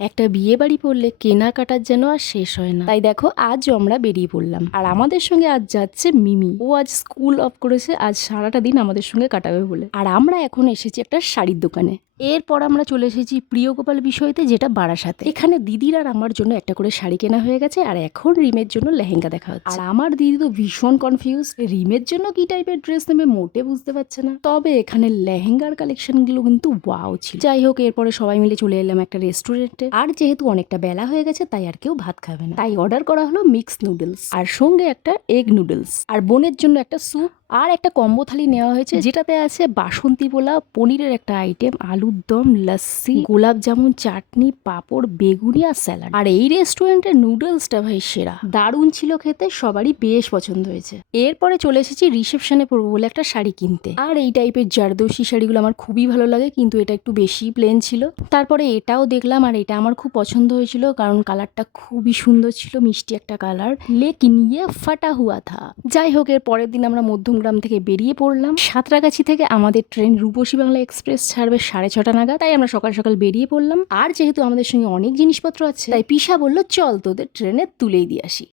একটা বিয়ে বাড়ি পড়লে কেনাকাটার যেন আর শেষ হয় না। তাই দেখো আজও আমরা বেরিয়ে পড়লাম, আর আমাদের সঙ্গে আজ যাচ্ছে মিমি। ও আজ স্কুল অফ করেছে, আজ সারাটা দিন আমাদের সঙ্গে কাটাবে বলে। আর আমরা এখন এসেছি একটা শাড়ির দোকানে। এরপর আমরা চলে এসেছি প্রিয় গোপাল বিষয়তে, যেটা বারাসাতে। এখানে দিদির আর আমার জন্য একটা করে শাড়ি কেনা হয়ে গেছে, আর এখন রিমের জন্য লেহেঙ্গা দেখা হচ্ছে। আর আমার দিদি তো ভীষণ কনফিউজ, রিমের জন্য কি টাইপের ড্রেস নেবে মোটে বুঝতে পারছে না। তবে এখানে লেহেঙ্গার কালেকশন গুলো কিন্তু ওয়াও ছিল। যাই হোক, এরপরে সবাই মিলে চলে এলাম একটা রেস্টুরেন্টে। আর যেহেতু অনেকটা বেলা হয়ে গেছে তাই আর কেউ ভাত খাবে না, তাই অর্ডার করা হলো মিক্স নুডলস আর সঙ্গে একটা এগ নুডলস, আর বোনের জন্য একটা স্যুপ আর একটা কম্বো থালি নেওয়া হয়েছে, যেটাতে আছে বাসন্তী পোলাও, পনিরের একটা আইটেম, আলুর দম, লস্যি, গোলাপ জামুন, চাটনি, পাঁপড়, বেগুনি আর স্যালাড। আর এই রেস্টুরেন্টের নুডলসটা ভাই সেরা, দারুণ ছিল খেতে, সবারই বেশ পছন্দ হয়েছে। এরপরে চলে এসেছি রিসেপশনে পরবো বলে একটা শাড়ি কিনতে। আর এই টাইপের জারদোসি শাড়িগুলো আমার খুবই ভালো লাগে, কিন্তু এটা একটু বেশি প্লেন ছিল। তারপরে এটাও দেখলাম, আর এটা আমার খুব পছন্দ হয়েছিল, কারণ কালারটা খুবই সুন্দর ছিল, মিষ্টি একটা কালার, লেকিন ইয়ে ফাটা হুয়া থা। যাই হোক, এর পরের দিন আমরা মধ্যমগ্রাম থেকে বেরিয়ে পড়লাম। সাঁতরাগাছি থেকে আমাদের ট্রেন রূপসী বাংলা এক্সপ্রেস ছাড়বে 6:30 নাগাদ, তাই আমরা সকাল সকাল বেরিয়ে পড়লাম। আর যেহেতু আমাদের সঙ্গে অনেক জিনিসপত্র আছে, তাই পিসা বলল চল তোদের ট্রেনে তুলেই দিয়ে আসি।